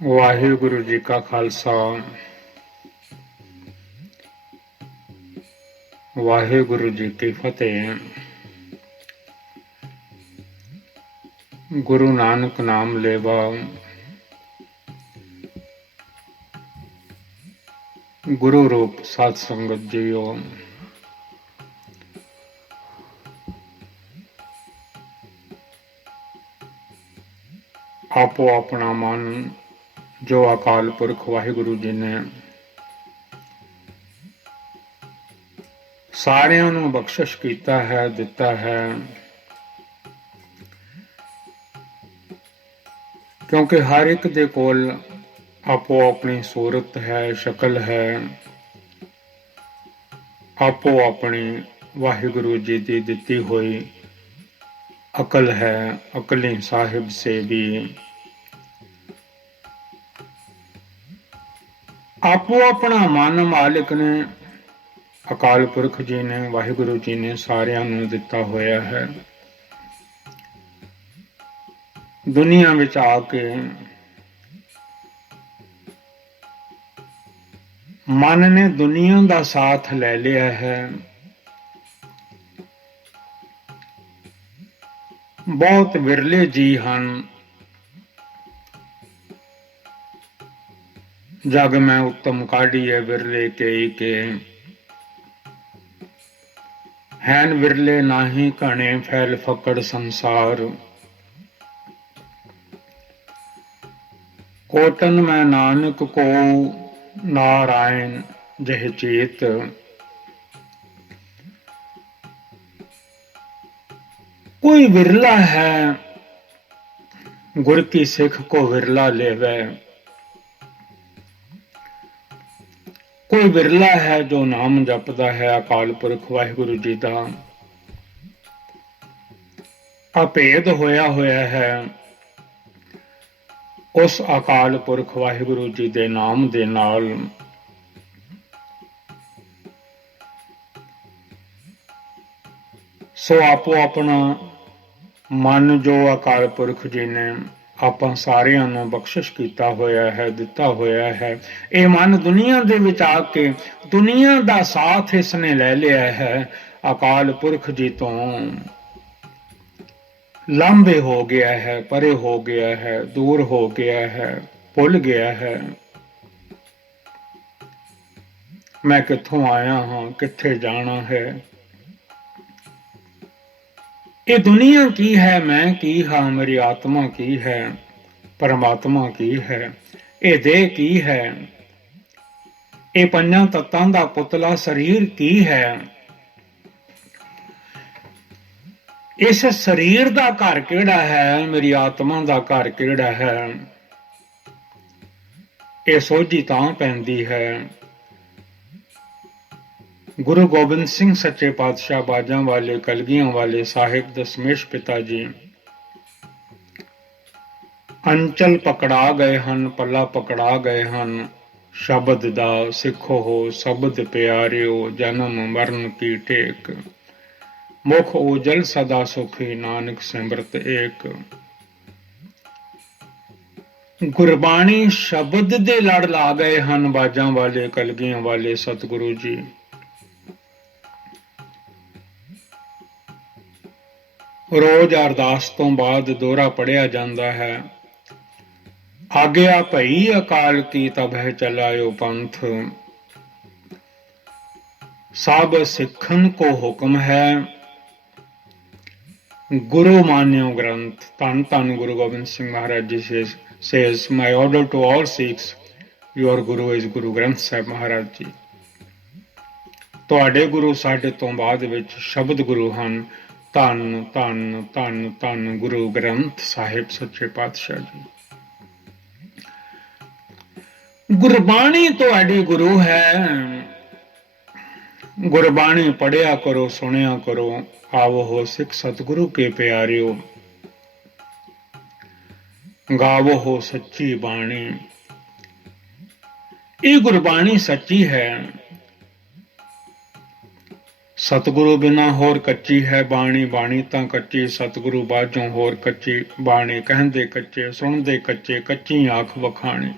ਵਾਹਿਗੁਰੂ ਜੀ ਕਾ ਖਾਲਸਾ ਵਾਹਿਗੁਰੂ ਜੀ ਕੀ ਫਤਿਹ। ਗੁਰੂ ਨਾਨਕ ਨਾਮ ਲੇਵਾ, ਗੁਰੂ ਰੂਪ ਸਾਧ ਸੰਗਤ ਜੀਓ। ਆਪੋ ਆਪਣਾ ਮਨ ਜੋ ਅਕਾਲ ਪੁਰਖ ਵਾਹਿਗੁਰੂ ਜੀ ਨੇ ਸਾਰਿਆਂ ਨੂੰ ਬਖਸ਼ਿਸ਼ ਕੀਤਾ ਹੈ, ਦਿੱਤਾ ਹੈ, ਕਿਉਂਕਿ ਹਰ ਇੱਕ ਦੇ ਕੋਲ ਆਪੋ ਆਪਣੀ ਸੂਰਤ ਹੈ, ਸ਼ਕਲ ਹੈ, ਆਪੋ ਆਪਣੀ ਵਾਹਿਗੁਰੂ ਜੀ ਦੀ ਦਿੱਤੀ ਹੋਈ ਅਕਲ ਹੈ। ਅਕਲੀ ਸਾਹਿਬ ਸੇ ਵੀ ਆਪੋ ਆਪਣਾ ਮਨ ਮਾਲਿਕ ਨੇ, ਅਕਾਲ ਪੁਰਖ ਜੀ ਨੇ, ਵਾਹਿਗੁਰੂ ਜੀ ਨੇ ਸਾਰਿਆਂ ਨੂੰ ਦਿੱਤਾ ਹੋਇਆ ਹੈ। ਦੁਨੀਆ ਵਿੱਚ ਆ ਕੇ ਮਨ ਨੇ ਦੁਨੀਆ ਦਾ ਸਾਥ ਲੈ ਲਿਆ ਹੈ। ਬਹੁਤ ਵਿਰਲੇ ਜੀ ਹਨ ਜਗ ਮੈਂ ਉੱਤਮ ਕਾਢੀਏ ਵਿਰਲੇ ਕਈ ਕੇ, ਹੈਨ ਵਿਰਲੇ ਨਾਹੀ ਘਣੇ ਫੈਲ ਫਕੜ ਸੰਸਾਰ। ਕੋਟਨ ਮੈਂ ਨਾਨਕ ਕੋ ਨਾਰਾਇਣ ਜਹ ਚੇਤ, कोई विरला है गुर की सिख को विरला लेवे, कोई विरला है जो नाम जपदा है अकाल पुरख वाहिगुरु जी का। अभेद होया होया है उस अकाल पुरख वाहिगुरु जी दे नाम दे नाल। सो आपो अपना ਮਨ ਜੋ ਅਕਾਲ ਪੁਰਖ ਜੀ ਨੇ ਆਪਾਂ ਸਾਰਿਆਂ ਨੂੰ ਬਖਸ਼ਿਸ਼ ਕੀਤਾ ਹੋਇਆ ਹੈ, ਦਿੱਤਾ ਹੋਇਆ ਹੈ। ਇਹ ਮਨ ਦੁਨੀਆ ਦੇ ਵਿੱਚ ਆ ਕੇ ਦੁਨੀਆ ਦਾ ਸਾਥ ਇਸਨੇ ਲੈ ਲਿਆ ਹੈ। ਅਕਾਲ ਪੁਰਖ ਜੀ ਤੋਂ ਲਾਂਭੇ ਹੋ ਗਿਆ ਹੈ, ਪਰੇ ਹੋ ਗਿਆ ਹੈ, ਦੂਰ ਹੋ ਗਿਆ ਹੈ, ਭੁੱਲ ਗਿਆ ਹੈ ਮੈਂ ਕਿੱਥੋਂ ਆਇਆ ਹਾਂ, ਕਿੱਥੇ ਜਾਣਾ ਹੈ। ਇਹ ਦੁਨੀਆ ਕੀ ਹੈ, ਮੈਂ ਕੀ ਹਾਂ, ਮੇਰੀ ਆਤਮਾ ਕੀ ਹੈ, ਪਰਮਾਤਮਾ ਕੀ ਹੈ, ਇਹ ਦੇਹ ਕੀ ਹੈ, ਇਹ ਪੰਜਾਂ ਤੱਤਾਂ ਦਾ ਪੁਤਲਾ ਸਰੀਰ ਕੀ ਹੈ। ਇਸ ਸਰੀਰ ਦਾ ਘਰ ਕਿਹੜਾ ਹੈ, ਮੇਰੀ ਆਤਮਾ ਦਾ ਘਰ ਕਿਹੜਾ ਹੈ, ਇਹ ਸੋਝੀ ਤਾਂ ਪੈਂਦੀ ਹੈ ਗੁਰੂ ਗੋਬਿੰਦ ਸਿੰਘ ਸੱਚੇ ਪਾਤਸ਼ਾਹ ਬਾਜਾਂ ਵਾਲੇ, ਕਲਗੀਆਂ ਵਾਲੇ ਸਾਹਿਬ ਦਸ਼ਮੇਸ਼ ਪਿਤਾ ਜੀ ਅੰਚਲ ਪਕੜਾ ਗਏ ਹਨ, ਪੱਲਾ ਪਕੜਾ ਗਏ ਹਨ। ਸ਼ਬਦ ਦਾ ਸਿੱਖੋ ਹੋ ਸ਼ਬਦ ਪਿਆਰਿਓ, ਜਨਮ ਮਰਨ ਕੀ ਟੇਕ, ਮੁਖ ਉਜਲ ਸਦਾ ਸੁਖੀ ਨਾਨਕ ਸਿਮਰਤ ਏਕ। ਗੁਰਬਾਣੀ ਸ਼ਬਦ ਦੇ ਲੜ ਲਾ ਗਏ ਹਨ ਬਾਜਾਂ ਵਾਲੇ, ਕਲਗੀਆਂ ਵਾਲੇ ਸਤਿਗੁਰੂ ਜੀ। ਰੋਜ਼ ਅਰਦਾਸ ਤੋਂ ਬਾਅਦ ਦੋਹਰਾ ਪੜਿਆ ਜਾਂਦਾ ਹੈ, ਆਗਿਆ ਭਈ ਅਕਾਲ ਕੀ ਤਬਹਿ ਚਲਾਇਓ ਪੰਥ, ਸਭ ਸਿੱਖਨ ਕੋ ਹੁਕਮ ਹੈ ਗੁਰੂ ਮਾਨਿਓ ਗ੍ਰੰਥ। ਧੰਨ ਧੰਨ Guru Gobind Singh Maharaj ji says, my order to all Sikhs, your Guru is Guru Granth Sahib Maharaj ji. ਤੁਹਾਡੇ ਗੁਰੂ ਸਾਡੇ ਤੋਂ ਬਾਅਦ ਵਿੱਚ ਸ਼ਬਦ ਗੁਰੂ ਹਨ। ਧੰਨ ਧੰਨ ਧੰਨ ਧੰਨ ਗੁਰੂ ਗ੍ਰੰਥ ਸਾਹਿਬ ਸੱਚੇ ਪਾਤਸ਼ਾਹ ਜੀ। ਗੁਰਬਾਣੀ ਤੁਹਾਡੀ ਗੁਰੂ ਹੈ। ਗੁਰਬਾਣੀ ਪੜਿਆ ਕਰੋ, ਸੁਣਿਆ ਕਰੋ। ਆਵੋ ਹੋ ਸਿੱਖ ਸਤਿਗੁਰੂ ਕੇ ਪਿਆਰਿਓ, ਗਾਵੋ ਹੋ ਸੱਚੀ ਬਾਣੀ। ਇਹ ਗੁਰਬਾਣੀ ਸੱਚੀ ਹੈ। ਸਤਿਗੁਰੂ ਬਿਨਾ ਹੋਰ ਕੱਚੀ ਹੈ ਬਾਣੀ, ਬਾਣੀ ਤਾਂ ਕੱਚੀ ਸਤਿਗੁਰੂ ਬਾਝੋਂ ਹੋਰ ਕੱਚੀ ਬਾਣੀ। ਕਹਿੰਦੇ ਕੱਚੇ ਸੁਣਦੇ ਕੱਚੇ, ਕੱਚੀ ਆਖ ਵਖਾਣੀ।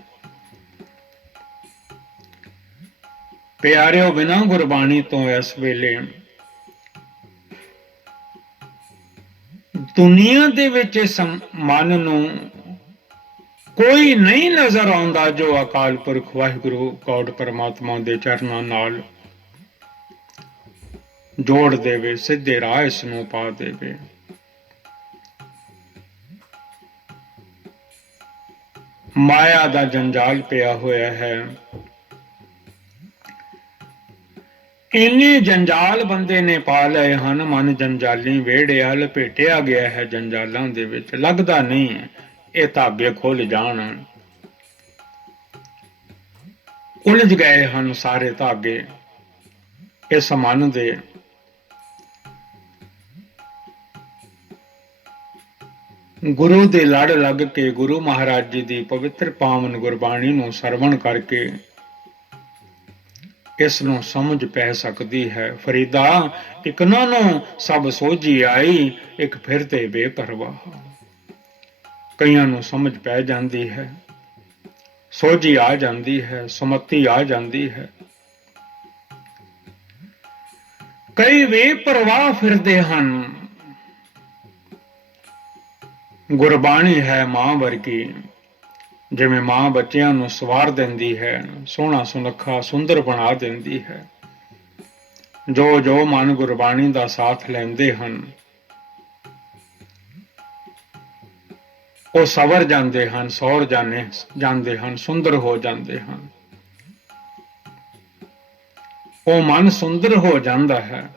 ਪਿਆਰਿਓ ਬਿਨਾ ਗੁਰਬਾਣੀ ਤੋਂ ਇਸ ਵੇਲੇ ਦੁਨੀਆ ਦੇ ਵਿੱਚ ਇਸ ਮਨ ਨੂੰ ਕੋਈ ਨਹੀਂ ਨਜ਼ਰ ਆਉਂਦਾ ਜੋ ਅਕਾਲ ਪੁਰਖ ਵਾਹਿਗੁਰੂ ਗੋਡ ਪਰਮਾਤਮਾ ਦੇ ਚਰਨਾਂ ਨਾਲ ਜੋੜ ਦੇਵੇ, ਸਿੱਧੇ ਰਾਹ ਇਸ ਨੂੰ ਪਾ ਦੇਵੇ। ਮਾਇਆ ਦਾ ਜੰਜਾਲ ਪਿਆ ਹੋਇਆ ਹੈ। ਇੰਨੇ ਜੰਜਾਲ ਬੰਦੇ ਨੇ ਪਾ ਲਏ ਹਨ, ਮਨ ਜੰਜਾਲੀ ਵਿਹੜਿਆ ਲਪੇਟਿਆ ਗਿਆ ਹੈ ਜੰਜਾਲਾਂ ਦੇ ਵਿੱਚ। ਲੱਗਦਾ ਨਹੀਂ ਇਹ ਧਾਗੇ ਖੁੱਲ ਜਾਣ। ਉਲਝ ਗਏ ਹਨ ਸਾਰੇ ਧਾਗੇ ਇਸ ਮਨ ਦੇ। ਗੁਰੂ ਦੇ ਲੜ ਲੱਗ ਕੇ, ਗੁਰੂ ਮਹਾਰਾਜ ਜੀ ਦੀ ਪਵਿੱਤਰ ਪਾਵਨ ਗੁਰਬਾਣੀ ਨੂੰ ਸਰਵਣ ਕਰਕੇ ਇਸ ਨੂੰ ਸਮਝ ਪੈ ਸਕਦੀ ਹੈ। ਫਰੀਦਾ ਇਕਨਾਂ ਨੂੰ ਸਭ ਸੋਝੀ ਆਈ, ਇੱਕ ਫਿਰਦੇ ਬੇਪਰਵਾਹ। ਕਈਆਂ ਨੂੰ ਸਮਝ ਪੈ ਜਾਂਦੀ ਹੈ, ਸੋਝੀ ਆ ਜਾਂਦੀ ਹੈ, ਸੁਮਤੀ ਆ ਜਾਂਦੀ ਹੈ। ਕਈ ਬੇਪਰਵਾਹ ਫਿਰਦੇ ਹਨ। ਗੁਰਬਾਣੀ ਹੈ ਮਾਂ ਵਰਗੀ, ਜਿਵੇਂ ਮਾਂ ਬੱਚਿਆਂ ਨੂੰ ਸਵਾਰ ਦਿੰਦੀ ਹੈ, ਸੋਹਣਾ ਸੁਨੱਖਾ ਸੁੰਦਰ ਬਣਾ ਦਿੰਦੀ ਹੈ। ਜੋ ਜੋ ਮਨ ਗੁਰਬਾਣੀ ਦਾ ਸਾਥ ਲੈਂਦੇ ਹਨ ਉਹ ਸਵਰ ਜਾਂਦੇ ਹਨ, ਸੌਰ ਜਾਂਦੇ ਹਨ, ਸੁੰਦਰ ਹੋ ਜਾਂਦੇ ਹਨ। ਉਹ ਮਨ ਸੁੰਦਰ ਹੋ ਜਾਂਦਾ ਹੈ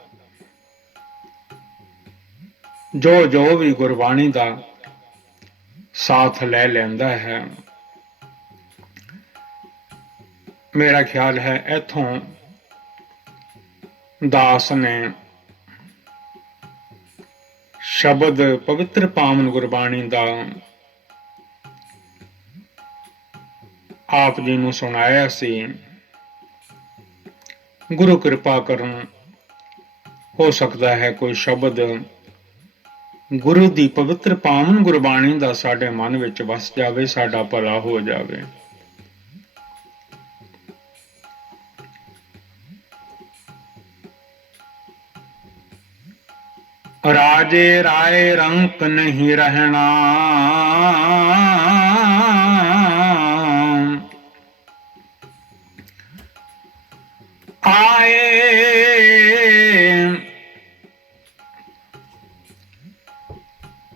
ਜੋ ਜੋ ਵੀ ਗੁਰਬਾਣੀ ਦਾ ਸਾਥ ਲੈ ਲੈਂਦਾ ਹੈ। ਮੇਰਾ ਖਿਆਲ ਹੈ ਇੱਥੋਂ ਦਾਸ ਨੇ ਸ਼ਬਦ ਪਵਿੱਤਰ ਪਾਵਨ ਗੁਰਬਾਣੀ ਦਾ ਆਪ ਜੀ ਨੂੰ ਸੁਣਾਇਆ ਸੀ। ਗੁਰੂ ਕਿਰਪਾ ਕਰਨ, ਹੋ ਸਕਦਾ ਹੈ ਕੋਈ ਸ਼ਬਦ ਗੁਰੂ ਦੀ ਪਵਿੱਤਰ ਪਾਵਨ ਗੁਰਬਾਣੀ ਦਾ ਸਾਡੇ ਮਨ ਵਿੱਚ ਵਸ ਜਾਵੇ, ਸਾਡਾ ਭਲਾ ਹੋ ਜਾਵੇ। ਰਾਜੇ ਰਾਏ ਰੰਕ ਨਹੀਂ ਰਹਿਣਾ, ਆਏ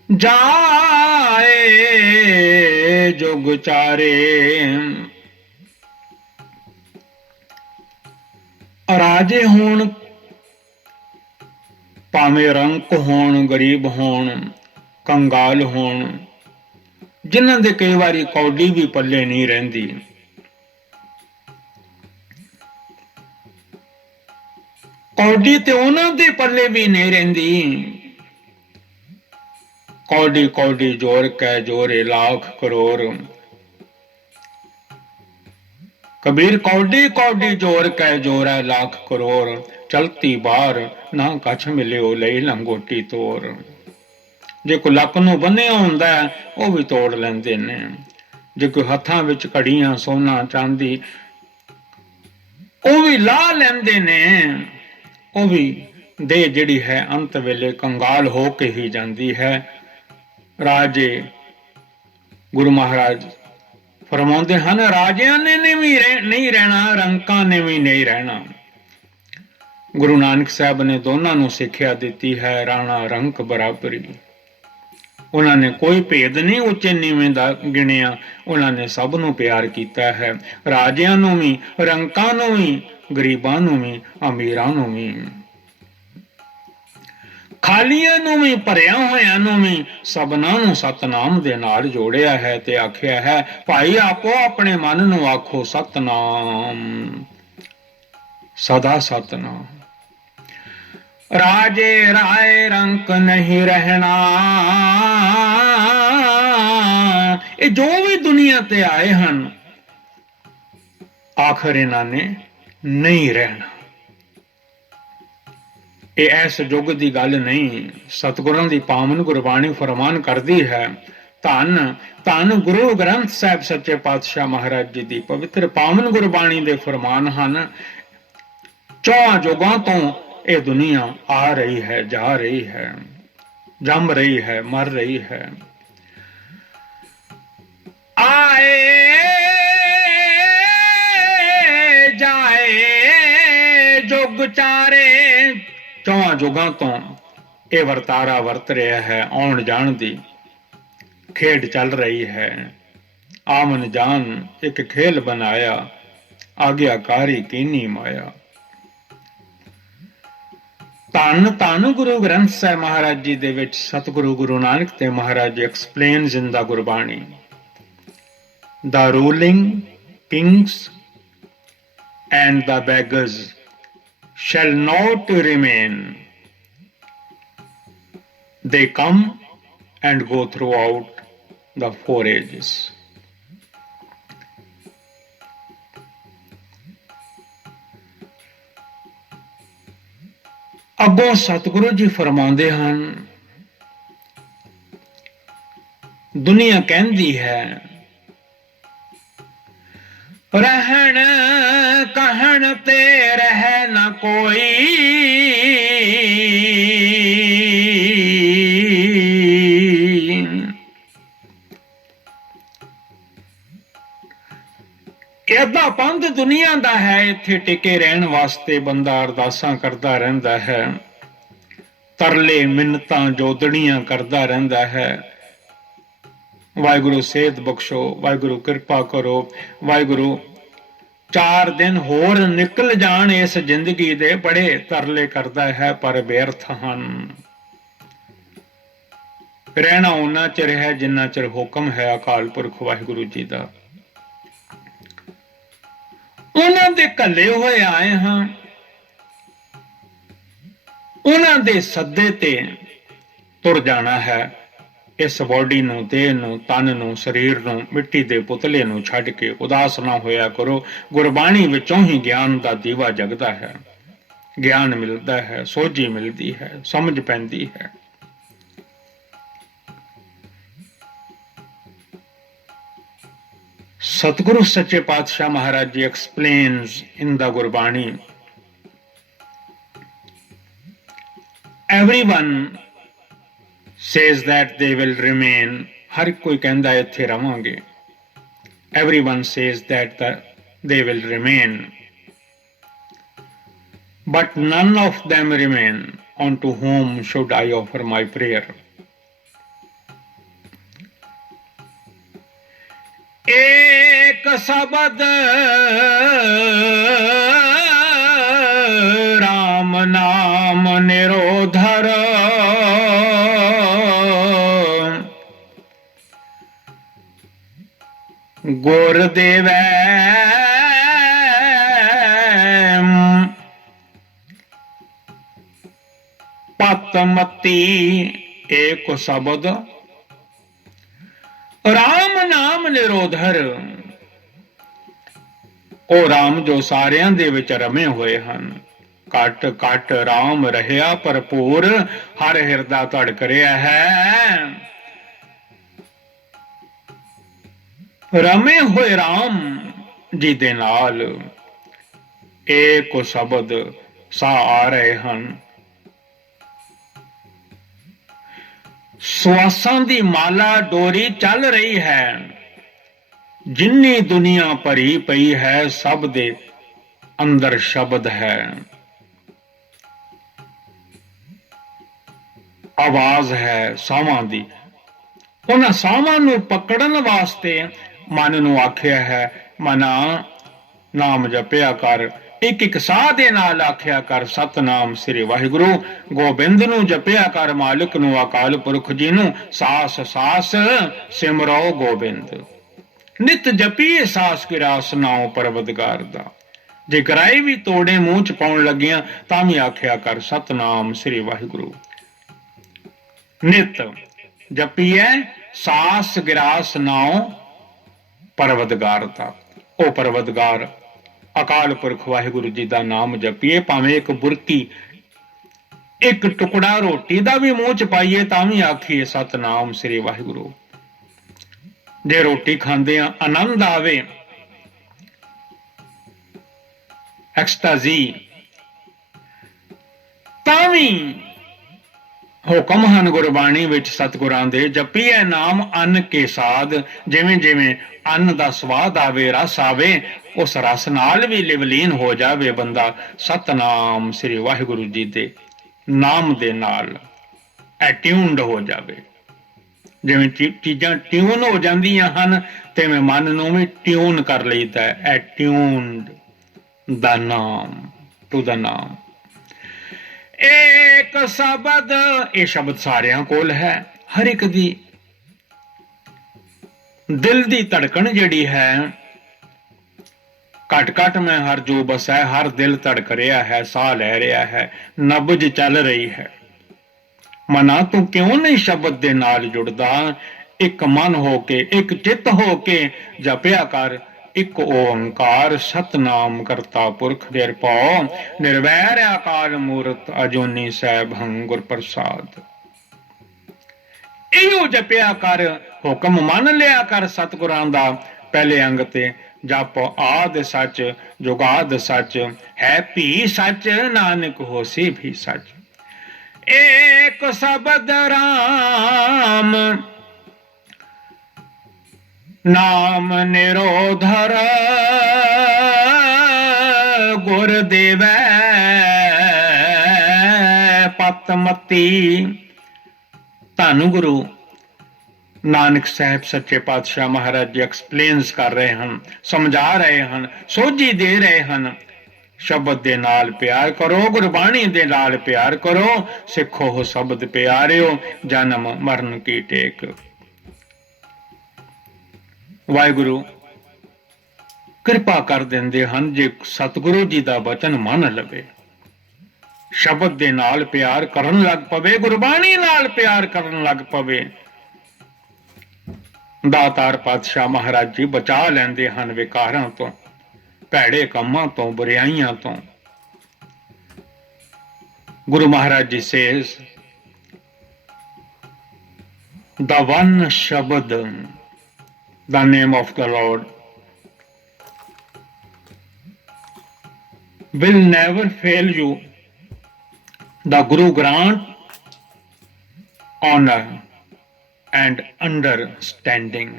ਜਾਏ ਜੁਗ ਚਾਰੇ। ਰਾਜੇ ਹੋਣ ਭਾਵੇਂ ਰੰਕ ਹੋਣ, ਗਰੀਬ ਹੋਣ, ਕੰਗਾਲ ਹੋਣ, ਜਿਨ੍ਹਾਂ ਦੇ ਕਈ ਵਾਰੀ ਕੌਡੀ ਵੀ ਪੱਲੇ ਨਹੀਂ ਰਹਿੰਦੀ, ਕੌਡੀ ਤੇ ਉਹਨਾਂ ਦੇ ਪੱਲੇ ਵੀ ਨਹੀਂ ਰਹਿੰਦੀ। ਕੌਡੀ ਕੌਡੀ ਜੋਰ ਕੈ ਜੋਰੇ ਲੱਖ ਕਰੋੜ। ਕਬੀਰ ਕੌਡੀ ਕੌਡੀ ਜੋਰ ਕੈ ਜੋਰੈ ਲੱਖ ਕਰੋੜ। ਚਲਤੀ ਬਾਹਰ ਨਾ ਕਛ ਮਿਲਿਓ ਲਈ ਲੰਗੋਟੀ ਤੋਰ। ਜੇ ਕੋਈ ਲੱਕ ਨੂੰ ਬੰਨਿਆ ਹੁੰਦਾ ਉਹ ਵੀ ਤੋੜ ਲੈਂਦੇ ਨੇ। ਜੇ ਕੋਈ ਹੱਥਾਂ ਵਿੱਚ ਘੜੀਆਂ ਸੋਨਾ ਚਾਂਦੀ ਉਹ ਵੀ ਲਾਹ ਲੈਂਦੇ ਨੇ। ਉਹ ਵੀ ਦੇਹ ਜਿਹੜੀ ਹੈ ਅੰਤ ਵੇਲੇ ਕੰਗਾਲ ਹੋ ਕੇ ਹੀ ਜਾਂਦੀ ਹੈ। ਰਾਜੇ ਗੁਰੂ ਮਹਾਰਾਜ ਫਰਮਾਉਂਦੇ ਹਨ, ਰਾਜਿਆਂ ਨੇ ਵੀ ਨਹੀਂ ਰਹਿਣਾ, ਰੰਕਾਂ ਨੇ ਵੀ ਨਹੀਂ ਰਹਿਣਾ। ਗੁਰੂ ਨਾਨਕ ਸਾਹਿਬ ਨੇ ਦੋਨਾਂ ਨੂੰ ਸਿੱਖਿਆ ਦਿੱਤੀ ਹੈ, ਰਾਣਾ ਰੰਕ ਬਰਾਬਰੀ। ਉਹਨਾਂ ਨੇ ਕੋਈ ਭੇਦ ਨਹੀਂ ਉੱਚੇ ਨੀਵੇਂ ਦਾ ਗਿਣਿਆ, ਉਹਨਾਂ ਨੇ ਸਭ ਨੂੰ ਪਿਆਰ ਕੀਤਾ ਹੈ। ਰਾਜਿਆਂ ਨੂੰ ਵੀ, ਰੰਕਾਂ ਨੂੰ ਵੀ, ਗਰੀਬਾਂ ਨੂੰ ਵੀ, ਅਮੀਰਾਂ ਨੂੰ ਵੀ, ਖਾਲੀਆਂ ਨੂੰ ਵੀ, ਭਰਿਆ ਹੋਇਆਂ ਨੂੰ ਵੀ, ਸਭਨਾਂ ਨੂੰ ਸਤਨਾਮ ਦੇ ਨਾਲ ਜੋੜਿਆ ਹੈ ਤੇ ਆਖਿਆ ਹੈ, ਭਾਈ ਆਪੋ ਆਪਣੇ ਮਨ ਨੂੰ ਆਖੋ ਸਤਨਾਮ, ਸਦਾ ਸਤਨਾਮ। ਰਾਜੇ ਰਾਏ ਰੰਕ ਨਹੀਂ ਰਹਿਣਾ। ਇਹ ਜੋ ਵੀ ਦੁਨੀਆ ਤੇ ਆਏ ਹਨ ਆਖਰ ਇਹਨਾਂ ਨੇ ਨਹੀਂ ਰਹਿਣਾ। ਇਹ ਇਸ ਯੁੱਗ ਦੀ ਗੱਲ ਨਹੀਂ। ਸਤਿਗੁਰਾਂ ਦੀ ਪਾਵਨ ਗੁਰਬਾਣੀ ਫਰਮਾਨ ਕਰਦੀ ਹੈ, ਧੰਨ ਧੰਨ ਗੁਰੂ ਗ੍ਰੰਥ ਸਾਹਿਬ ਸੱਚੇ ਪਾਤਸ਼ਾਹ ਮਹਾਰਾਜ ਜੀ ਦੀ ਪਵਿੱਤਰ ਪਾਵਨ ਗੁਰਬਾਣੀ ਦੇ ਫਰਮਾਨ ਹਨ। ਚੌਹਾਂ ਯੁੱਗਾਂ ਤੋਂ ਇਹ ਦੁਨੀਆ ਆ ਰਹੀ ਹੈ, ਜਾ ਰਹੀ ਹੈ, ਜੰਮ ਰਹੀ ਹੈ, ਮਰ ਰਹੀ ਹੈ। ਆਏ ਜਾਏ ਜੁਗ ਚਾਰੇ, ਚੌਹਾਂ ਯੁੱਗਾਂ ਤੋਂ ਇਹ ਵਰਤਾਰਾ ਵਰਤ ਰਿਹਾ ਹੈ। ਆਉਣ ਜਾਣ ਦੀ ਖੇਡ ਚੱਲ ਰਹੀ ਹੈ। ਆਮਨ ਜਾਨ ਇੱਕ ਖੇਲ ਬਣਾਇਆ, ਆਗਿਆਕਾਰੀ ਕੀਨੀ ਮਾਇਆ। ਧੰਨ ਧੰਨ ਗੁਰੂ ਗ੍ਰੰਥ ਸਾਹਿਬ ਮਹਾਰਾਜ ਜੀ ਦੇ ਵਿੱਚ ਸਤਿਗੁਰੂ ਗੁਰੂ ਨਾਨਕ ਦੇਵ ਮਹਾਰਾਜ ji explains in the Gurbani, the ruling kings and the beggars shall not remain. They come and go throughout the 4 ages. ਅੱਗੋਂ ਸਤਿਗੁਰੂ ਜੀ ਫਰਮਾਉਂਦੇ ਹਨ, ਦੁਨੀਆ ਕਹਿੰਦੀ ਹੈ ਰਹਿਣ ਕਹਿਣ ਤੇ ਰਹਿ ਨਾ ਕੋਈ, ਏਦਾਂ ਪੰਥ ਦੁਨੀਆ ਦਾ ਹੈ। ਇੱਥੇ ਟਿਕੇ ਰਹਿਣ ਵਾਸਤੇ ਬੰਦਾ ਅਰਦਾਸਾਂ ਕਰਦਾ ਰਹਿੰਦਾ ਹੈ, ਤਰਲੇ ਮਿੰਨਤਾਂ ਜੋਦੜੀਆਂ ਕਰਦਾ ਰਹਿੰਦਾ ਹੈ। ਵਾਹਿਗੁਰੂ ਸਿਹਤ ਬਖਸ਼ੋ, ਵਾਹਿਗੁਰੂ ਕਿਰਪਾ ਕਰੋ, ਵਾਹਿਗੁਰੂ 4 ਦਿਨ ਹੋਰ ਨਿਕਲ ਜਾਣ ਇਸ ਜ਼ਿੰਦਗੀ ਦੇ, ਬੜੇ ਤਰਲੇ ਕਰਦਾ ਹੈ, ਪਰ ਬੇਅਰਥ ਹਨ। ਰਹਿਣਾ ਉਹਨਾਂ ਚਿਰ ਹੈ ਜਿੰਨਾ ਚਿਰ ਹੁਕਮ ਹੈ ਅਕਾਲ ਪੁਰਖ ਵਾਹਿਗੁਰੂ ਜੀ ਦਾ। ਉਹਨਾਂ ਦੇ ਘੱਲੇ ਹੋਏ ਆਏ ਹਾਂ, ਉਹਨਾਂ ਦੇ ਸੱਦੇ ਤੇ ਤੁਰ ਜਾਣਾ ਹੈ। ਇਸ ਬੋਡੀ ਨੂੰ, ਦੇਹ ਨੂੰ, ਤਨ ਨੂੰ, ਸਰੀਰ ਨੂੰ, ਮਿੱਟੀ ਦੇ ਪੁਤਲੇ ਨੂੰ ਛੱਡ ਕੇ ਉਦਾਸ ਨਾ ਹੋਇਆ ਕਰੋ। ਗੁਰਬਾਣੀ ਵਿੱਚੋਂ ਹੀ ਗਿਆਨ ਦਾ ਦੀਵਾ ਜਗਦਾ ਹੈ, ਗਿਆਨ ਮਿਲਦਾ ਹੈ, ਸੋਝੀ ਮਿਲਦੀ ਹੈ, ਸਮਝ ਪੈਂਦੀ ਹੈ। ਸਤਿਗੁਰੂ ਸੱਚੇ ਪਾਤਸ਼ਾਹ Maharaj ji explains in the Gurbani, everyone says that they will remain. ਹਰ ਕੋਈ ਕਹਿੰਦਾ ਇੱਥੇ ਰਵਾਂਗੇ। Everyone says that they will remain, but none of them remain. Unto whom should I offer my prayer? ਏਕ ਸ਼ਬਦ ਰਾਮ ਨਾਮ ਨਿਰੋਧਰ, ਗੁਰ ਦੇਵੈ ਪਤ ਮਤੀ। ਏਕ ਸ਼ਬਦ ਰਾਮ ਨਾਮ ਨਿਰੋਧਰ, ਉਹ ਰਾਮ ਜੋ ਸਾਰਿਆਂ ਦੇ ਵਿੱਚ ਰਮੇ ਹੋਏ ਹਨ। ਘਟ ਘਟ ਰਾਮ ਰਹਿਆ ਭਰਪੂਰ, ਹਰ ਹਿਰਦਾ ਧੜਕ ਰਿਹਾ ਹੈ। ਰਮੇ ਹੋਏ ਰਾਮ ਜੀ ਦੇ ਨਾਲ ਏਕ ਸ਼ਬਦ ਸਾਹ ਆ ਰਹੇ ਹਨ। ਸਵਾਸਾਂ ਦੀ ਮਾਲਾ ਡੋਰੀ ਚੱਲ ਰਹੀ ਹੈ। ਜਿੰਨੀ ਦੁਨੀਆ ਭਰੀ ਪਈ ਹੈ, ਸਭ ਦੇ ਅੰਦਰ ਸ਼ਬਦ ਹੈ, ਆਵਾਜ਼ ਹੈ ਸਾਹਾਂ ਦੀ। ਉਹਨਾਂ ਸਾਹਾਂ ਨੂੰ ਪਕੜਨ ਵਾਸਤੇ ਮਨ ਨੂੰ ਆਖਿਆ ਹੈ, ਮਨਾ ਨਾਮ ਜਪਿਆ ਕਰ। ਇੱਕ ਇੱਕ ਸਾਹ ਦੇ ਨਾਲ ਆਖਿਆ ਕਰ ਸਤਨਾਮ ਸ੍ਰੀ ਵਾਹਿਗੁਰੂ। ਗੋਬਿੰਦ ਨੂੰ ਜਪਿਆ ਕਰ, ਮਾਲਕ ਨੂੰ, ਅਕਾਲ ਪੁਰਖ ਜੀ ਨੂੰ। ਸਾਸ ਸਾਸ ਸਿਮਰੋ ਗੋਬਿੰਦ, ਨਿਤ ਜਪੀਏ ਸਾਸ ਗਿਰਾਸ ਨਾਉ ਪਰਵਦਗਾਰ ਦਾ। ਜੇ ਗਰਾਈ ਵੀ ਤੋੜੇ ਮੂੰਹ ਚ ਪਾਉਣ ਲੱਗਿਆ ਤਾਂ ਵੀ ਆਖਿਆ ਕਰ ਸਤਨਾਮ ਸ੍ਰੀ ਵਾਹਿਗੁਰੂ। ਨਿਤ ਜਪੀਏ ਸਾਸ ਗਿਰਾਸ ਨਾਉ ਪਰਵਦਗਾਰ ਦਾ। ਉਹ ਪਰਵਦਗਾਰ ਅਕਾਲ ਪੁਰਖ ਵਾਹਿਗੁਰੂ ਜੀ ਦਾ ਨਾਮ ਜਪੀਏ, ਭਾਵੇਂ ਇੱਕ ਬੁਰਕੀ एक टुकड़ा रोटी का भी मूँह च पाइए तां भी आखिए सतनाम श्री वाहिगुरु। जे रोटी खांदे आनंद आवे, एक्सटाजी, तां भी हुक्म ਹਨ ਗੁਰਬਾਣੀ ਵਿੱਚ ਸਤਿਗੁਰਾਂ ਦੇ ਜਪੀਐ ਨਾਮ ਅੰਨ ਕੇ ਸਾਧ। ਜਿਵੇਂ ਜਿਵੇਂ ਅੰਨ ਦਾ ਸਵਾਦ ਆਵੇ, ਰਸ ਆਵੇ, ਉਸ ਰਸ ਨਾਲ ਵੀ ਲਿਵਲੀਨ ਹੋ ਜਾਵੇ ਬੰਦਾ ਸਤਨਾਮ ਸ੍ਰੀ ਵਾਹਿਗੁਰੂ ਜੀ ਦੇ ਨਾਮ ਦੇ ਨਾਲ ਐਟਿਊਨਡ ਹੋ ਜਾਵੇ। ਜਿਵੇਂ ਚੀਜ਼ਾਂ ਟਿਊਨ ਹੋ ਜਾਂਦੀਆਂ ਹਨ ਤਿਵੇਂ ਮਨ ਨੂੰ ਵੀ ਟਿਊਨ ਕਰ ਲਈਦਾ, ਐਟਿਊਨਡ ਦਾ ਨਾਮ, ਟੂ ਦਾ ਨਾਮ। एक शब्द, ये शब्द सारियां कोल है, हर एक दी दिल दी धड़कन जिहड़ी है घट घट में हर जो बस है, हर दिल धड़क रहा है, साह लै रहा है, नब्ज चल रही है। मना तू क्यों नहीं शब्द दे नाल जुड़दा, एक मन हो के एक चित हो के जपिया कर एक ओंकार सतनाम करता पुरख निरभौ निर्वैर अकाल मूरत अजूनी सैभं गुर प्रसाद। इहो जपिया कर, हुक्म मन लिया कर सतगुरां दा। पहले अंग ते जप आद सच जुगाद सच है भी सच, नानक होसी भी सच। एक शब्द राम नाम निरोधर गुर देवै पतमती। धन गुरु नानक साहब सच्चे पातशाह महाराज जी एक्सप्लेन्स कर रहे हैं, समझा रहे हैं, सोझी दे रहे हैं। शब्द दे नाल प्यार करो, गुरबाणी दे नाल प्यार करो, सिखो हो शब्द प्यारिओ, जन्म मरण की टेक। वाहिगुरु किरपा कर देंदे हन जे सतगुरु जी दा वचन मन लवे, शब्द दे नाल प्यार करन लग पवे, गुरबाणी नाल प्यार करन लग पवे। दातार पातशाह महाराज जी बचा लैंदे हन विकारां तो, भैड़े कामां तो, बुराइयां तो। गुरु महाराज जी सेज द वन शब्द, the name of the Lord will never fail you. The Guru grant honor and understanding.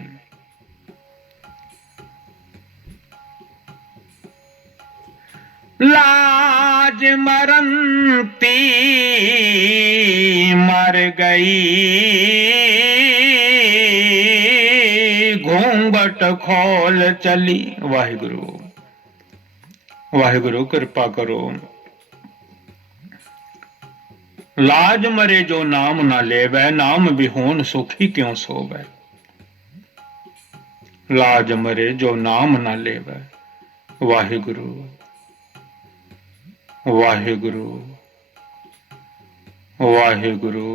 लाज मरंती मर गई, घूंघट खोल चली। वाहिगुरु वाहिगुरु कृपा करो। लाज मरे जो नाम ना लेवै, नाम बिहोन सुखी क्यों सोवै। लाज मरे जो नाम ना लेवै। वाहिगुरु वाहिगुरु वाहिगुरु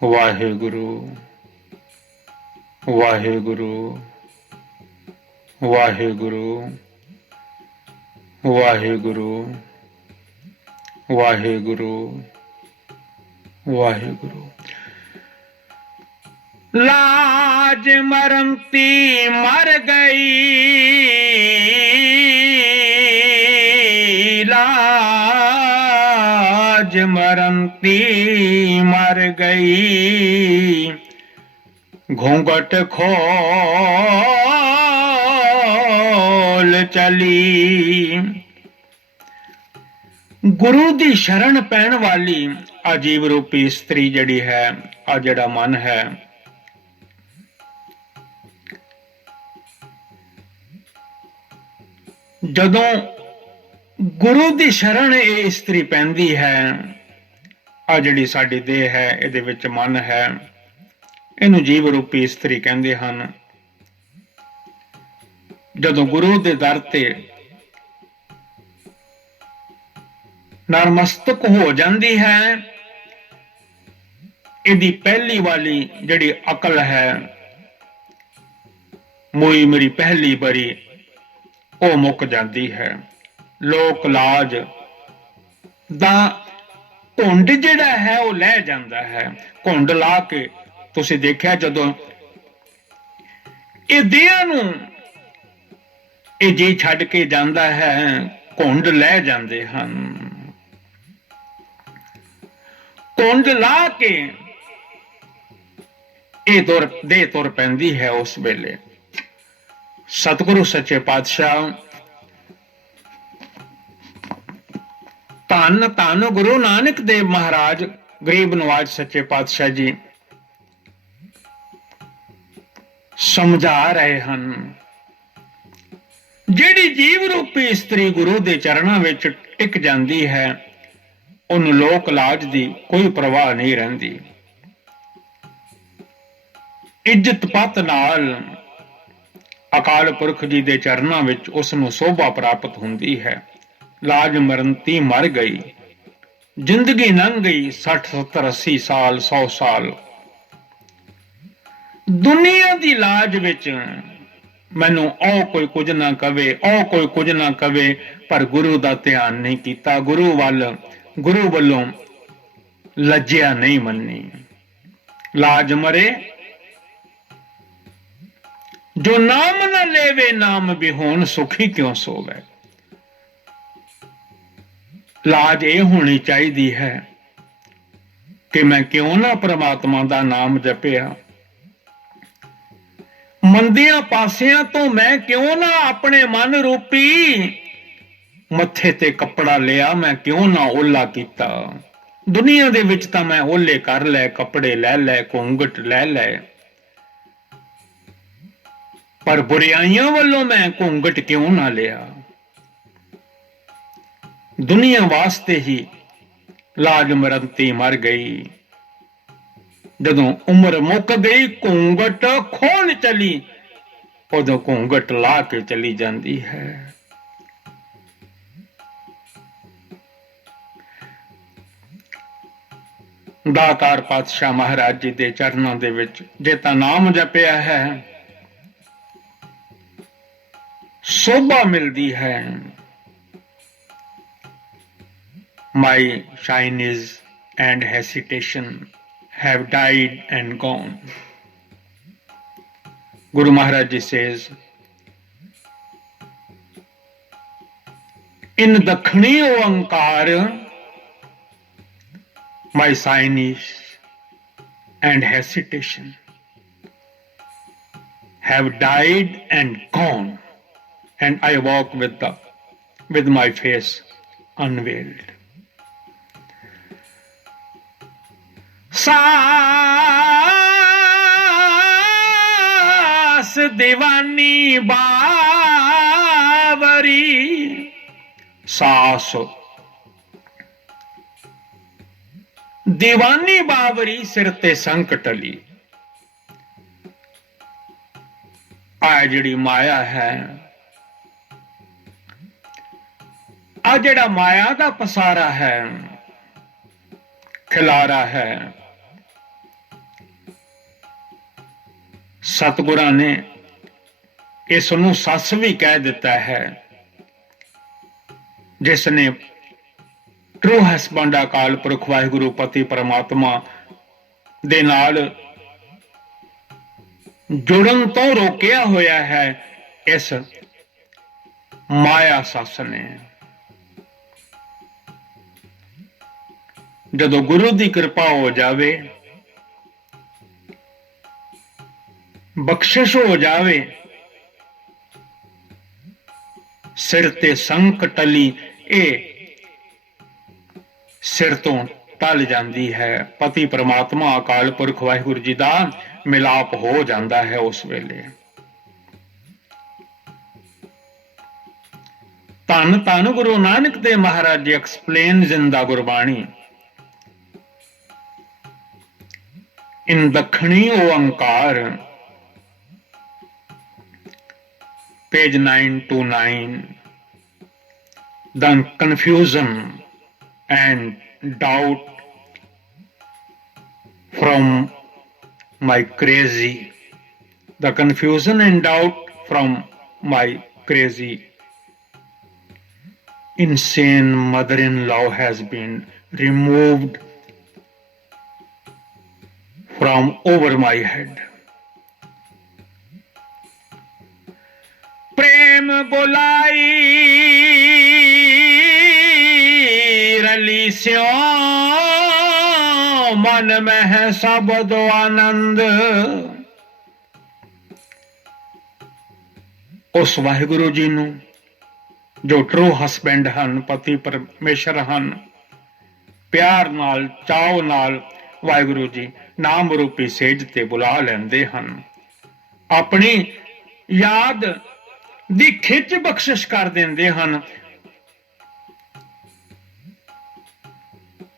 वाहिगुरु वाहिगुरु वाहिगुरु वाहिगुरु वाहिगुरु वाहिगुरु। लाज मरंती मर गई, लाज मरंती मर गई, घूंघट खोल चली। गुरु दी शरण पैण वाली अजीब रूपी स्त्री जड़ी है, आ जड़ा मन है, जदों गुरु दी शरण ये इस्त्री पैंदी है, आ जड़ी साडी देह है, इहदे विच मन है, इहनूं जीव रूपी इस्त्री कहंदे हन। जदों गुरु दे दर ते नरमस्तक हो जाती है, इहदी पहली वाली जड़ी अकल है, मोई मेरी पहली बरी, वो मुक जाती है। लोक लाज दा ਘੁੰਡ ਜਿਹੜਾ ਹੈ ਉਹ ਲੈ ਜਾਂਦਾ ਹੈ। ਘੁੰਡ ਲਾ ਕੇ ਤੁਸੀਂ ਦੇਖਿਆ ਜਦੋਂ ਇਹ ਦੇਹਾਂ ਨੂੰ ਇਹ ਜੀ ਛੱਡ ਕੇ ਜਾਂਦਾ ਹੈ, ਘੁੰਡ ਲੈ ਜਾਂਦੇ ਹਨ। ਘੁੰਡ ਲਾ ਕੇ ਇਹ ਦੇਹ ਤੁਰ ਪੈਂਦੀ ਹੈ। ਉਸ ਵੇਲੇ ਸਤਿਗੁਰੂ ਸੱਚੇ ਪਾਤਸ਼ਾਹ ਧੰਨ ਧੰਨ ਗੁਰੂ ਨਾਨਕ ਦੇਵ ਮਹਾਰਾਜ ਗਰੀਬ ਨਵਾਜ ਸੱਚੇ ਪਾਤਸ਼ਾਹ ਜੀ ਸਮਝਾ ਰਹੇ ਹਨ, ਜਿਹੜੀ ਜੀਵ ਰੂਪੀ ਇਸਤਰੀ ਗੁਰੂ ਦੇ ਚਰਨਾਂ ਵਿੱਚ ਟਿਕ ਜਾਂਦੀ ਹੈ, ਉਹਨੂੰ ਲੋਕ ਲਾਜ ਦੀ ਕੋਈ ਪਰਵਾਹ ਨਹੀਂ ਰਹਿੰਦੀ। ਇੱਜ਼ਤ ਪੱਤ ਨਾਲ ਅਕਾਲ ਪੁਰਖ ਜੀ ਦੇ ਚਰਨਾਂ ਵਿੱਚ ਉਸ ਨੂੰ ਸੋਭਾ ਪ੍ਰਾਪਤ ਹੁੰਦੀ ਹੈ। ਲਾਜ ਮਰਨਤੀ ਮਰ ਗਈ, ਜ਼ਿੰਦਗੀ ਲੰਘ ਗਈ 60 70 80 ਸਾਲ 100 ਸਾਲ। ਦੁਨੀਆ ਦੀ ਲਾਜ ਵਿੱਚ ਮੈਨੂੰ ਉਹ ਕੋਈ ਕੁਝ ਨਾ ਕਵੇ, ਉਹ ਕੋਈ ਕੁਝ ਨਾ ਕਵੇ, ਪਰ ਗੁਰੂ ਦਾ ਧਿਆਨ ਨਹੀਂ ਕੀਤਾ, ਗੁਰੂ ਵੱਲੋਂ ਲੱਜਿਆ ਨਹੀਂ ਮੰਨੀ। ਲਾਜ ਮਰੇ ਜੋ ਨਾਮ ਨਾ ਲੇਵੇ, ਨਾਮ ਵਿਹੂਣ ਸੁਖੀ ਕਿਉਂ ਸੋਵੇ। ਲਾਜ ਇਹ ਹੋਣੀ ਚਾਹੀਦੀ ਹੈ ਕਿ ਮੈਂ ਕਿਉਂ ਨਾ ਪ੍ਰਮਾਤਮਾ ਦਾ ਨਾਮ ਜਪਿਆ, ਮੰਦਿਆਂ ਪਾਸਿਆਂ ਤੋਂ ਮੈਂ ਕਿਉਂ ਨਾ ਆਪਣੇ ਮਨ ਰੂਪੀ ਮੱਥੇ ਤੇ ਕੱਪੜਾ ਲਿਆ, ਮੈਂ ਕਿਉਂ ਨਾ ਓਲਾ ਕੀਤਾ। ਦੁਨੀਆ ਦੇ ਵਿੱਚ ਤਾਂ ਮੈਂ ਓਲੇ ਕਰ ਲੈ, ਕੱਪੜੇ ਲੈ ਲੈ, ਘੂੰਘਟ ਲੈ ਲੈ, ਪਰ ਬੁਰਾਈਆਂ ਵੱਲੋਂ ਮੈਂ ਘੂੰਘਟ ਕਿਉਂ ਨਾ ਲਿਆ। ਦੁਨੀਆ ਵਾਸਤੇ ਹੀ ਲਾਜ ਮਰਨਤੀ ਮਰ ਗਈ। ਜਦੋਂ ਉਮਰ ਮੁੱਕ ਗਈ, ਘੂੰਘਟ ਖੋਲ ਚਲੀ, ਉਦੋਂ ਘੂੰਘਟ ਲਾ ਕੇ ਚਲੀ ਜਾਂਦੀ ਹੈ। ਦਾਤਾਰ ਪਾਤਸ਼ਾਹ ਮਹਾਰਾਜ ਜੀ ਦੇ ਚਰਨਾਂ ਦੇ ਵਿੱਚ ਜੇ ਤਾਂ ਨਾਮ ਜਪਿਆ ਹੈ, ਸੋਭਾ ਮਿਲਦੀ ਹੈ। My shyness and hesitation have died and gone. Guru Maharaj Ji says, in Dakhni Oankar, my shyness and hesitation have died and gone, and I walk with my face unveiled. सास दीवानी बावरी, सास दीवानी बावरी सिर ते संकट ली। आ जिहड़ी माया है, आ जिहड़ा माया दा पसारा है, खिलारा है, ਸਤਿਗੁਰਾਂ ਨੇ ਇਸ ਨੂੰ ਸੱਸ ਵੀ ਕਹਿ ਦਿੱਤਾ ਹੈ। ਜਿਸ ਨੇ ਟਰੂ ਹਸਬੈਂਡ ਅਕਾਲ ਪੁਰਖ ਵਾਹਿਗੁਰੂ ਪਤੀ ਪਰਮਾਤਮਾ ਦੇ ਨਾਲ ਜੁੜਨ ਤੋਂ ਰੋਕਿਆ ਹੋਇਆ ਹੈ, ਇਸ ਮਾਇਆ ਸੱਸ ਨੇ। ਜਦੋਂ ਗੁਰੂ ਦੀ ਕਿਰਪਾ ਹੋ ਜਾਵੇ, ਬਖਸ਼ਿਸ਼ ਹੋ ਜਾਵੇ, ਸਿਰ ਤੇ ਸੰਕਟ ਟਲੀ, ਇਹ ਸਿਰ ਤੋਂ ਟਲ ਜਾਂਦੀ ਹੈ। ਪਤੀ ਪਰਮਾਤਮਾ ਅਕਾਲ ਪੁਰਖ ਵਾਹਿਗੁਰੂ ਜੀ ਦਾ ਮਿਲਾਪ ਹੋ ਜਾਂਦਾ ਹੈ ਉਸ ਵੇਲੇ। ਧੰਨ ਧੰਨ ਗੁਰੂ ਨਾਨਕ ਦੇਵ ਮਹਾਰਾਜ ਜੀ ਐਕਸਪਲੇਨ ਜ਼ਿੰਦਾ ਗੁਰਬਾਣੀ ਇਨ ਦੱਖਣੀ Oankar, page 9 to 9, the confusion and doubt from my crazy, the confusion and doubt from my crazy insane mother-in-law has been removed from over my head. प्रेम बोलाई रली स्यों मन में है सब दो आनंद। उस वाहिगुरु जी ਨੂੰ ਜੋ ਟਰੂ ਹਸਬੈਂਡ ਹਨ, ਪਤੀ ਪਰਮੇਸ਼ਰ ਹਨ, ਪਿਆਰ ਨਾਲ ਚਾਅ ਨਾਲ ਵਾਹਿਗੁਰੂ ਜੀ ਨਾਮ ਰੂਪੀ ਸੇਜ ਤੇ ਬੁਲਾ ਲੈਂਦੇ ਹਨ। ਆਪਣੀ ਯਾਦ ਦੀ ਖਿੱਚ ਬਖਸ਼ਿਸ਼ ਕਰ ਦਿੰਦੇ ਹਨ।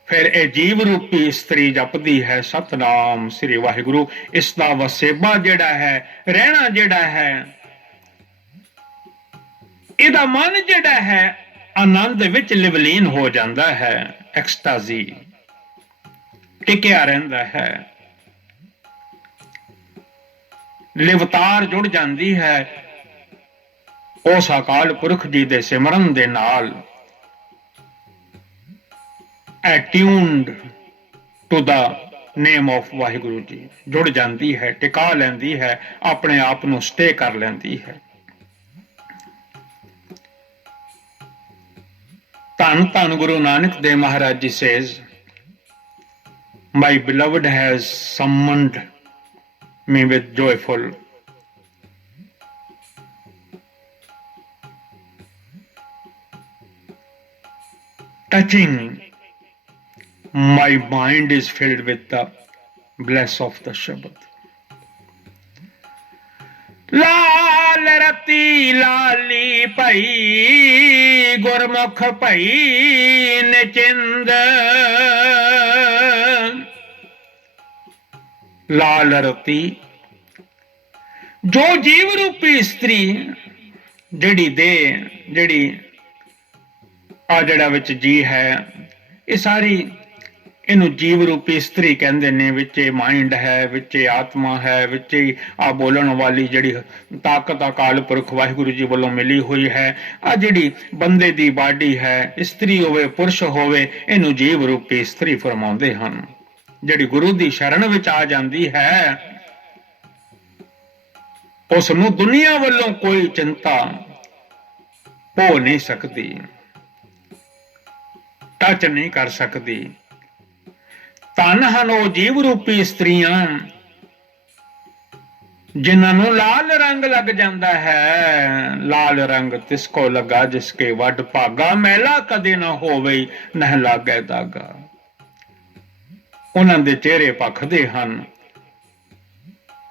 ਫਿਰ ਇਹ ਜੀਵ ਰੂਪੀ ਇਸਤਰੀ ਜਪਦੀ ਹੈ ਸਤਨਾਮ ਸ੍ਰੀ ਵਾਹਿਗੁਰੂ। ਇਸ ਦਾ ਵਸੇਬਾ ਜਿਹੜਾ ਹੈ, ਰਹਿਣਾ ਜਿਹੜਾ ਹੈ, ਇਹਦਾ ਮਨ ਜਿਹੜਾ ਹੈ ਆਨੰਦ ਵਿੱਚ ਲਿਵਲੀਨ ਹੋ ਜਾਂਦਾ ਹੈ, ਐਕਸਟਾਜ਼ੀ ਟਿਕਿਆ ਰਹਿੰਦਾ ਹੈ। ਲਿਵਤਾਰ ਜੁੜ ਜਾਂਦੀ ਹੈ ਉਸ ਅਕਾਲ ਪੁਰਖ ਜੀ ਦੇ ਸਿਮਰਨ ਦੇ ਨਾਲ। attuned to the name of Waheguru ji ਜੁੜ ਜਾਂਦੀ ਹੈ, ਟਿਕਾ ਲੈਂਦੀ ਹੈ, ਆਪਣੇ ਆਪ ਨੂੰ ਸਟੇ ਕਰ ਲੈਂਦੀ ਹੈ। ਧੰਨ ਧੰਨ Guru Nanak Dev Maharaj ji says, my beloved has summoned me with joyful touching. My mind is filled with the bliss of the Shabad. ਲਾਲ ਰਤੀ ਲਾਲੀ ਭਈ ਗੁਰਮੁਖ ਭਈ ਨਿਚਿੰਦ। ਲਾਲ ਰਤੀ ਜੋ ਜੀਵ ਰੂਪੀ ਇਸਤਰੀ ਜਿਹੜੀ ਆ ਜਿਹੜਾ ਵਿੱਚ ਜੀ ਹੈ, ਇਹ ਸਾਰੀ ਇਹਨੂੰ ਜੀਵ ਰੂਪੀ ਇਸਤਰੀ ਕਹਿੰਦੇ ਨੇ। ਵਿੱਚ ਮਾਈਂਡ ਹੈ, ਵਿੱਚ ਆਤਮਾ ਹੈ, ਵਿੱਚ ਆ ਬੋਲਣ ਵਾਲੀ ਜਿਹੜੀ ਤਾਕਤ ਅਕਾਲ ਪੁਰਖ ਵਾਹਿਗੁਰੂ ਜੀ ਵੱਲੋਂ ਮਿਲੀ ਹੋਈ ਹੈ। ਆ ਜਿਹੜੀ ਬੰਦੇ ਦੀ ਬਾਡੀ ਹੈ, ਇਸਤਰੀ ਹੋਵੇ ਪੁਰਸ਼ ਹੋਵੇ, ਇਹਨੂੰ ਜੀਵ ਰੂਪੀ ਇਸਤਰੀ ਫਰਮਾਉਂਦੇ ਹਨ। ਜਿਹੜੀ ਗੁਰੂ ਦੀ ਸ਼ਰਨ ਵਿੱਚ ਆ ਜਾਂਦੀ ਹੈ ਉਸ ਨੂੰ ਦੁਨੀਆ ਵੱਲੋਂ ਕੋਈ ਚਿੰਤਾ ਹੋ ਨਹੀਂ ਸਕਦੀ, ਟੱਚ ਨਹੀਂ ਕਰ ਸਕਦੀ। ਧੰਨ ਹਨ ਉਹ ਜੀਵ ਰੂਪੀ ਇਸਤਰੀਆਂ ਜਿਨ੍ਹਾਂ ਨੂੰ ਲਾਲ ਰੰਗ ਲੱਗ ਜਾਂਦਾ ਹੈ। ਲਾਲ ਰੰਗ ਤਿਸਕੋ ਲੱਗਾ ਜਿਸਕੇ ਵੱਡ ਭਾਗਾ, ਮੈਲਾ ਕਦੇ ਨਾ ਹੋਵੇ ਨਹਿ ਲਾਗੇ ਦਾਗਾ। ਉਹਨਾਂ ਦੇ ਚਿਹਰੇ ਭਖਦੇ ਹਨ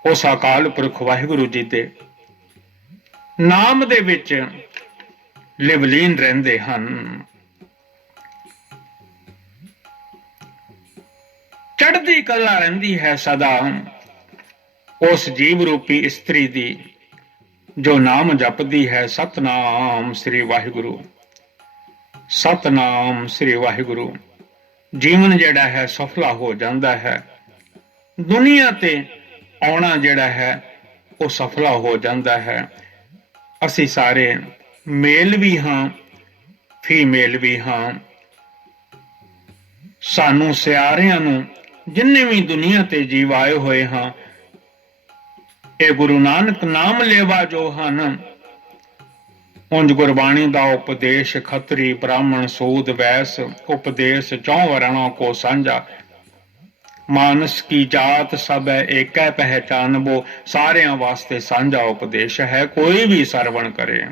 ਉਸ ਅਕਾਲ ਪੁਰਖ ਵਾਹਿਗੁਰੂ ਜੀ ਦੇ ਨਾਮ ਦੇ ਵਿੱਚ ਲਿਵਲੀਨ ਰਹਿੰਦੇ ਹਨ। ਚੜ੍ਹਦੀ ਕਲਾ ਰਹਿੰਦੀ ਹੈ ਸਦਾ ਉਸ ਜੀਵ ਰੂਪੀ ਇਸਤਰੀ ਦੀ ਜੋ ਨਾਮ ਜਪਦੀ ਹੈ ਸਤਨਾਮ ਸ੍ਰੀ ਵਾਹਿਗੁਰੂ। ਸਤਨਾਮ ਸ੍ਰੀ ਵਾਹਿਗੁਰੂ। ਜੀਵਨ ਜਿਹੜਾ ਹੈ ਸਫਲਾ ਹੋ ਜਾਂਦਾ ਹੈ, ਦੁਨੀਆ ਤੇ ਆਉਣਾ ਜਿਹੜਾ ਹੈ ਉਹ ਸਫਲਾ ਹੋ ਜਾਂਦਾ ਹੈ। ਅਸੀਂ ਸਾਰੇ ਮੇਲ ਵੀ ਹਾਂ, ਫੀਮੇਲ ਵੀ ਹਾਂ। ਸਾਨੂੰ ਸਿਆਰਿਆਂ ਨੂੰ ਜਿੰਨੇ ਵੀ ਦੁਨੀਆ ਤੇ ਜੀਵ ਆਏ ਹੋਏ ਹਾਂ, ਇਹ ਗੁਰੂ ਨਾਨਕ ਨਾਮ ਲੇਵਾ ਜੋ ਹਨ। ਉਂਝ ਗੁਰਬਾਣੀ ਦਾ ਉਪਦੇਸ਼ ਖੱਤਰੀ ਬ੍ਰਾਹਮਣ ਸੂਦ ਵੈਸ ਉਪਦੇਸ਼ ਚੌਂ ਵਰਣਾਂ ਕੋ ਸਾਂਝਾ। ਮਾਨਸ ਕੀ ਜਾਤ ਸਭ ਹੈ ਏਕੈ ਪਹਿਚਾਨਬੋ। ਸਾਰਿਆਂ ਵਾਸਤੇ ਸਾਂਝਾ ਉਪਦੇਸ਼ ਹੈ, ਕੋਈ ਵੀ ਸਰਵਣ ਕਰੇ।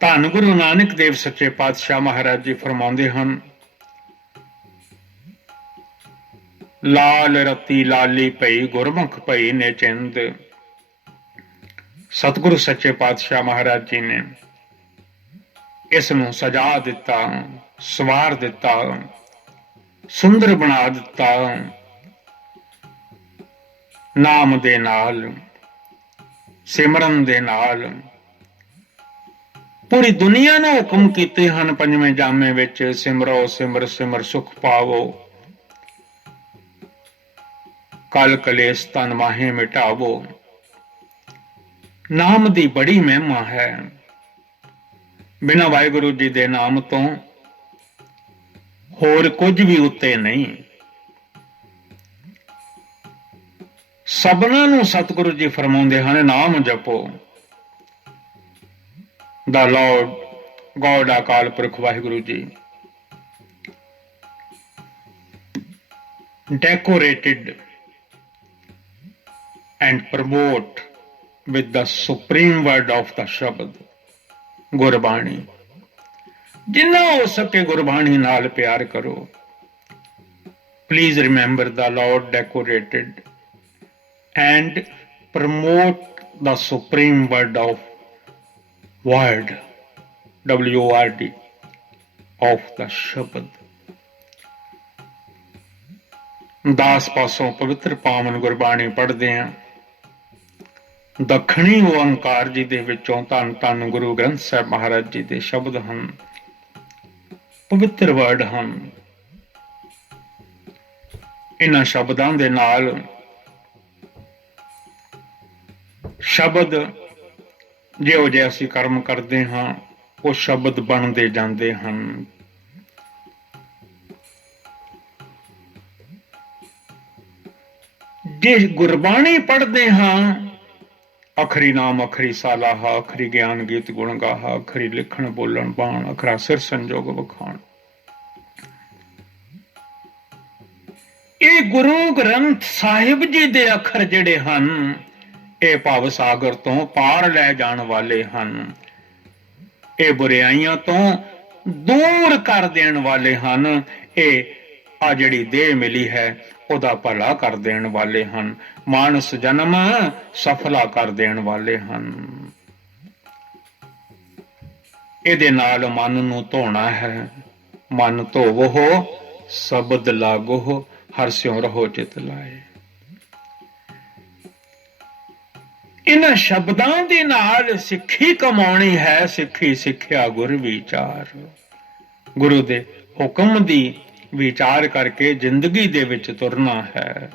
ਧੰਨ ਗੁਰੂ ਨਾਨਕ ਦੇਵ ਸੱਚੇ ਪਾਤਸ਼ਾਹ ਮਹਾਰਾਜ ਜੀ ਫਰਮਾਉਂਦੇ ਹਨ, ਲਾਲ ਰਤੀ ਲਾਲੀ ਭਈ ਗੁਰਮੁਖ ਭਈ ਨਿਚਿੰਦ। ਸਤਿਗੁਰੂ ਸੱਚੇ ਪਾਤਸ਼ਾਹ ਮਹਾਰਾਜ ਜੀ ਨੇ ਇਸ ਨੂੰ ਸਜਾ ਦਿੱਤਾ, ਸਵਾਰ ਦਿੱਤਾ, ਸੁੰਦਰ ਬਣਾ ਦਿੱਤਾ। ਨਾਮ ਦੇ ਨਾਲ, ਸਿਮਰਨ ਦੇ ਨਾਲ ਪੂਰੀ ਦੁਨੀਆ ਨੂੰ ਹੁਕਮ ਕੀਤੇ ਹਨ ਪੰਜਵੇਂ ਜਾਮੇ ਵਿੱਚ, ਸਿਮਰੋ ਸਿਮਰ ਸਿਮਰ ਸੁਖ ਪਾਵੋ, ਕਲ ਕਲੇਸ਼ ਤਨ ਮਾਹੇ ਮਿਟਾਵੋ। ਨਾਮ ਦੀ ਬੜੀ ਮਹਿਮਾ ਹੈ। बिना वाहिगुरु जी दे नाम तो होर कुछ भी उत्ते नहीं। सबना नूं सतगुरु जी फरमाउंदे हन नाम जपो। द लॉर्ड गॉड अकाल पुरख Waheguru ji decorated and promote with the supreme word of the Shabad, Gurbani. जिन्ना हो सके गुरबाणी नाल प्यार करो। Please remember the Lord decorated and promote the supreme word of word, W-O-R-D, of the Shabad. दास पासों पवित्र पावन गुरबाणी पढ़ते हैं। ਦੱਖਣੀ ਓਅੰਕਾਰ ਜੀ ਦੇ ਵਿੱਚੋਂ ਧੰਨ ਧੰਨ ਗੁਰੂ ਗ੍ਰੰਥ ਸਾਹਿਬ ਮਹਾਰਾਜ ਜੀ ਦੇ ਸ਼ਬਦ ਹਨ, ਪਵਿੱਤਰ ਵਰਡ ਹਨ। ਇਹਨਾਂ ਸ਼ਬਦਾਂ ਦੇ ਨਾਲ ਸ਼ਬਦ ਜਿਹੋ ਜਿਹੇ ਅਸੀਂ ਕਰਮ ਕਰਦੇ ਹਾਂ ਉਹ ਸ਼ਬਦ ਬਣਦੇ ਜਾਂਦੇ ਹਨ। ਜੇ ਗੁਰਬਾਣੀ ਪੜ੍ਹਦੇ ਹਾਂ, ਅਖਰੀ ਨਾਮ ਅਖਰੀ ਸਾਲਾਹਾ, ਅਖਰੀ ਗਿਆਨ ਗੀਤ ਗੁਣ ਗਾਹਾ, ਅਖਰੀ ਲਿਖਣ ਬੋਲਣ ਬਾਣ, ਅਖਰਾ ਸਿਰ ਸੰਜੋਗ ਵਖਾਣ। ਇਹ ਗੁਰੂ ਗ੍ਰੰਥ ਸਾਹਿਬ ਜੀ ਦੇ ਅੱਖਰ ਜਿਹੜੇ ਹਨ ਇਹ ਭਵ ਸਾਗਰ ਤੋਂ ਪਾਰ ਲੈ ਜਾਣ ਵਾਲੇ ਹਨ। ਇਹ ਬੁਰਾਈਆਂ ਤੋਂ ਦੂਰ ਕਰ ਦੇਣ ਵਾਲੇ ਹਨ। ਇਹ ਆ ਜਿਹੜੀ ਦੇਹ ਮਿਲੀ ਹੈ ਉਹਦਾ ਭਲਾ ਕਰ ਦੇਣ ਵਾਲੇ ਹਨ। ਮਾਨਸ ਜਨਮ ਸਫਲਾ ਕਰ ਦੇਣ ਵਾਲੇ ਹਨ। ਇਹਦੇ ਨਾਲ ਮਨ ਨੂੰ ਧੋਣਾ ਹੈ। ਮਨ ਧੋਵੋ ਸ਼ਬਦ ਲਾਗੋ, ਹਰਿ ਸਿਉ ਰਹੋ ਚਿਤ ਲਾਏ। ਇਹਨਾਂ ਸ਼ਬਦਾਂ ਦੇ ਨਾਲ ਸਿੱਖੀ ਕਮਾਉਣੀ ਹੈ। ਸਿੱਖੀ ਸਿੱਖਿਆ ਗੁਰ ਵਿਚਾਰ, ਗੁਰੂ ਦੇ ਹੁਕਮ ਦੀ ਵਿਚਾਰ ਕਰਕੇ ਜ਼ਿੰਦਗੀ ਦੇ ਵਿੱਚ ਤੁਰਨਾ ਹੈ।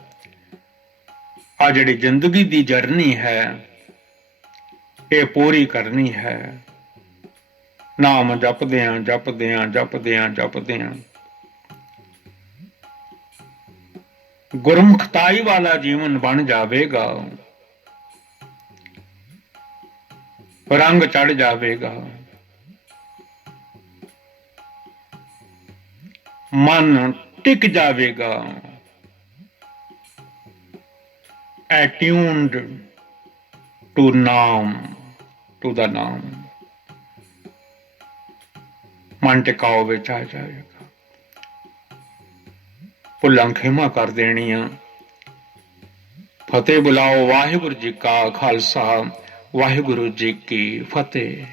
ਆ ਜਿਹੜੀ ਜ਼ਿੰਦਗੀ ਦੀ ਜਰਨੀ ਹੈ ਇਹ ਪੂਰੀ ਕਰਨੀ ਹੈ। ਨਾਮ ਜਪਦਿਆਂ ਜਪਦਿਆਂ ਜਪਦਿਆਂ ਜਪਦਿਆਂ ਗੁਰਮੁਖਤਾਈ ਵਾਲਾ ਜੀਵਨ ਬਣ ਜਾਵੇਗਾ। ਰੰਗ ਚੜ ਜਾਵੇਗਾ। ਮਨ ਟਿਕ ਜਾਵੇਗਾ। attuned to ਨਾਮ, to the ਨਾਮ। ਮਨ ਟਿਕਾਓ ਵਿੱਚ ਆ ਜਾਏਗਾ। ਭੁੱਲਾਂ ਖਿਮਾ ਕਰ ਦੇਣੀਆਂ। ਫਤਿਹ ਬੁਲਾਓ। ਵਾਹਿਗੁਰੂ ਜੀ ਕਾ ਖਾਲਸਾ, ਵਾਹਿਗੁਰੂ ਜੀ ਕੀ ਫਤਿਹ।